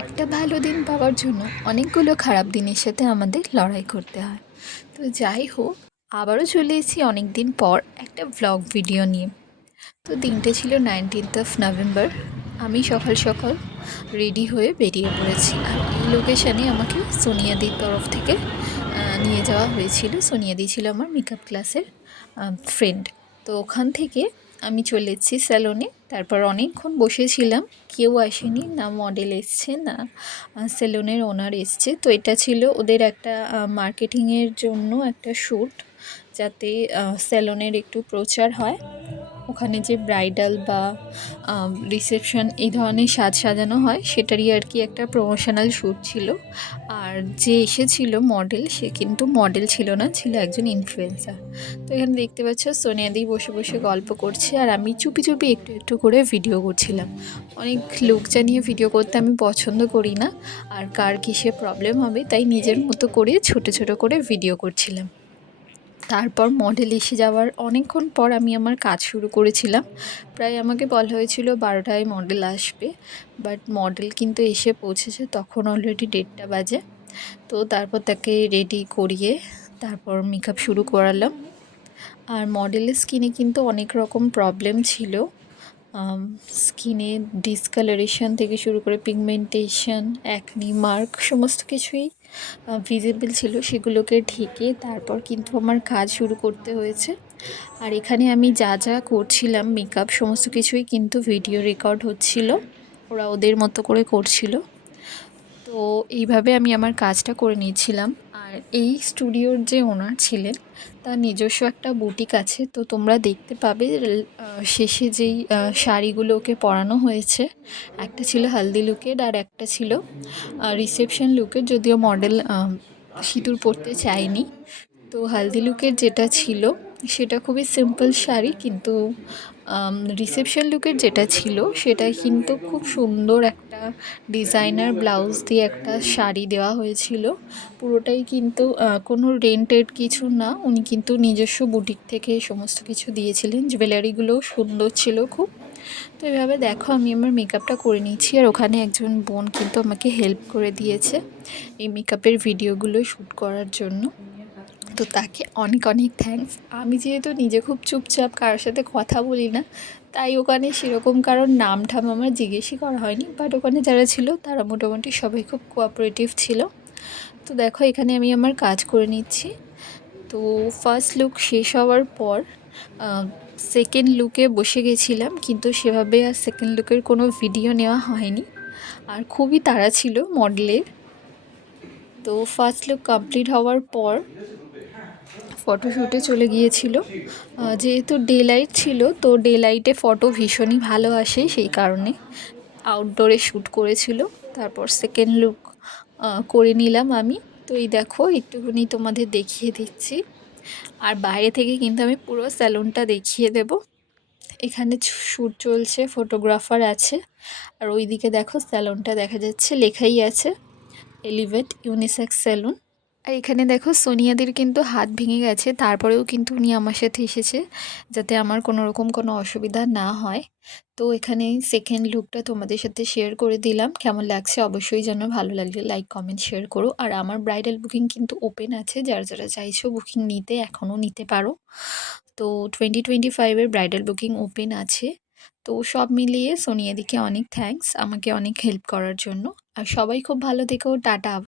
একটা ভালো দিন পাওয়ার জন্য অনেকগুলো খারাপ দিনের সাথে আমাদের লড়াই করতে হয়। তো যাই হোক, আবারও চলে এসেছি অনেক দিন পর একটা ব্লগ ভিডিও নিয়ে। তো দিনটা ছিল নাইনটিন্থ অফ নভেম্বর আমি সকাল সকাল রেডি হয়ে বেরিয়ে পড়েছি। আর এই লোকেশানে আমাকে সোনিয়াদির তরফ থেকে নিয়ে যাওয়া হয়েছিল। সোনিয়াদি ছিল আমার মেকআপ ক্লাসের ফ্রেন্ড তো ওখান থেকে আমি চলে এসেছি স্যালনে তারপর অনেকক্ষণ বসেছিলাম। কেউ আসেনি, না মডেল এসছে, না সেলুনের ওনার এসছে। তো এটা ছিল ওদের একটা মার্কেটিংয়ের জন্য একটা শ্যুট যাতে সেলনের একটু প্রচার হয়। ওখানে যে ব্রাইডাল বা রিসেপশন এই ধরনের সাজ সাজানো হয়, সেটারই আর কি একটা প্রমোশনাল শ্যুট ছিল। আর যে এসেছিল মডেল সে কিন্তু মডেল ছিল না, ছিল একজন ইনফ্লুয়েন্সার তো এখানে দেখতে পাচ্ছ সোনিয়াদি বসে বসে গল্প করছে, আর আমি চুপি চুপি একটু একটু করে ভিডিও করছিলাম। অনেক লোক জানিয়ে ভিডিও করতে আমি পছন্দ করি না, আর কার কিসে প্রবলেম হবে, তাই নিজের মতো করে ছোট ছোট করে ভিডিও করছিলাম। তারপর মডেল এসে যাওয়ার অনেকক্ষণ পর আমি আমার কাজ শুরু করেছিলাম। প্রায় আমাকে বলা হয়েছিল বারোটায় মডেল আসবে বাট মডেল কিন্তু এসে পৌঁছেছে, তখন অলরেডি দেড়টা বাজে। তো তারপর তাকে রেডি করিয়ে তারপর মেকআপ শুরু করালাম। আর মডেলের স্কিনে কিন্তু অনেক রকম প্রবলেম ছিল। স্কিনে ডিসকালারেশন থেকে শুরু করে পিগমেন্টেশন অ্যাকনি মার্ক সমস্ত কিছুই ভিজিবল ছিল সেগুলোকে ঢেকে তারপর কিন্তু আমার কাজ শুরু করতে হয়েছে। আর এখানে আমি যা যা করছিলাম মেকআপ সমস্ত কিছুই কিন্তু ভিডিও রেকর্ড হচ্ছিল। ওরা ওদের মতো করে করছিল। তো এইভাবে আমি আমার কাজটা করে নিয়েছিলাম। আর এই স্টুডিওর যে ওনার ছিলেন, তার নিজস্ব একটা বুটিক আছে। তো তোমরা দেখতে পাবে শেষে যেই শাড়িগুলো ওকে পরানো হয়েছে, একটা ছিল হালদি লুকের আর একটা ছিল রিসেপশন লুকের, যদিও মডেল সিঁদুর পরতে চায়নি। তো হালদি লুকের যেটা ছিল সেটা খুবই সিম্পল শাড়ি, কিন্তু রিসেপশন লুকের যেটা ছিল, সেটা কিন্তু খুব সুন্দর একটা ডিজাইনার ব্লাউজ দিয়ে একটা শাড়ি দেওয়া হয়েছিল। পুরোটাই কিন্তু কোনো রেন্টেড কিছু না। উনি কিন্তু নিজস্ব বুটিক থেকে সমস্ত কিছু দিয়েছিলেন। জুয়েলারিগুলোও সুন্দর ছিল খুব। তো এভাবে দেখো, আমি আমার মেকআপটা করে নিয়েছি আর ওখানে একজন বোন কিন্তু আমাকে হেল্প করে দিয়েছে এই মেকআপের ভিডিওগুলো শ্যুট করার জন্য। তো তাকে অনেক অনেক থ্যাঙ্কস আমি যেহেতু নিজে খুব চুপচাপ কারোর সাথে কথা বলি না, তাই ওখানে সেরকম কারোর নাম ঠাম আমার জিজ্ঞেসই করা হয়নি বাট ওখানে যারা ছিল তারা মোটামুটি সবাই খুব কোঅপারেটিভ ছিল। তো দেখো, এখানে আমি আমার কাজ করে নিচ্ছি। তো ফার্স্ট লুক শেষ হওয়ার পর সেকেন্ড লুকে বসে গেছিলাম, কিন্তু সেভাবে আর সেকেন্ড লুকের কোনো ভিডিও নেওয়া হয়নি। আর খুবই তাড়া ছিল মডেলের তো ফার্স্ট লুক কমপ্লিট হওয়ার পর ফটোশ্যুটে চলে গিয়েছিল। যেহেতু ডে লাইট ছিল, তো ডে লাইটে ফটো ভীষণই ভালো আসে সেই কারণে। আউটডোরে শ্যুট করেছিল। তারপর সেকেন্ড লুক করে নিলাম আমি। তো এই দেখো, একটুখানি তোমাদের দেখিয়ে দিচ্ছি। আর বাইরে থেকে কিন্তু আমি পুরো স্যালুনটা দেখিয়ে দেব। এখানে শ্যুট চলছে ফটোগ্রাফার আছে। আর ওইদিকে দেখো স্যালুনটা দেখা যাচ্ছে, লেখাই আছে এলিভেট ইউনিসেক্স স্যালুন আর এখানে দেখো সোনিয়াদির কিন্তু হাত ভেঙে গেছে, তারপরেও কিন্তু উনি আমার সাথে এসেছে যাতে আমার কোনো রকম কোনো অসুবিধা না হয়। তো এখানে সেকেন্ড লুকটা তোমাদের সাথে শেয়ার করে দিলাম, কেমন লাগছে অবশ্যই যেন ভালো লাগলে লাইক কমেন্ট শেয়ার করো। আর আমার ব্রাইডাল বুকিং কিন্তু ওপেন আছে, যারা যারা চাইছো বুকিং নিতে এখনও নিতে পারো। তো টোয়েন্টি টোয়েন্টি ফাইভের ব্রাইডাল বুকিং ওপেন আছে। তো সব মিলিয়ে সোনিয়াদিকে অনেক থ্যাঙ্কস আমাকে অনেক হেল্প করার জন্য। আর সবাই খুব ভালো থেকো, টাটা।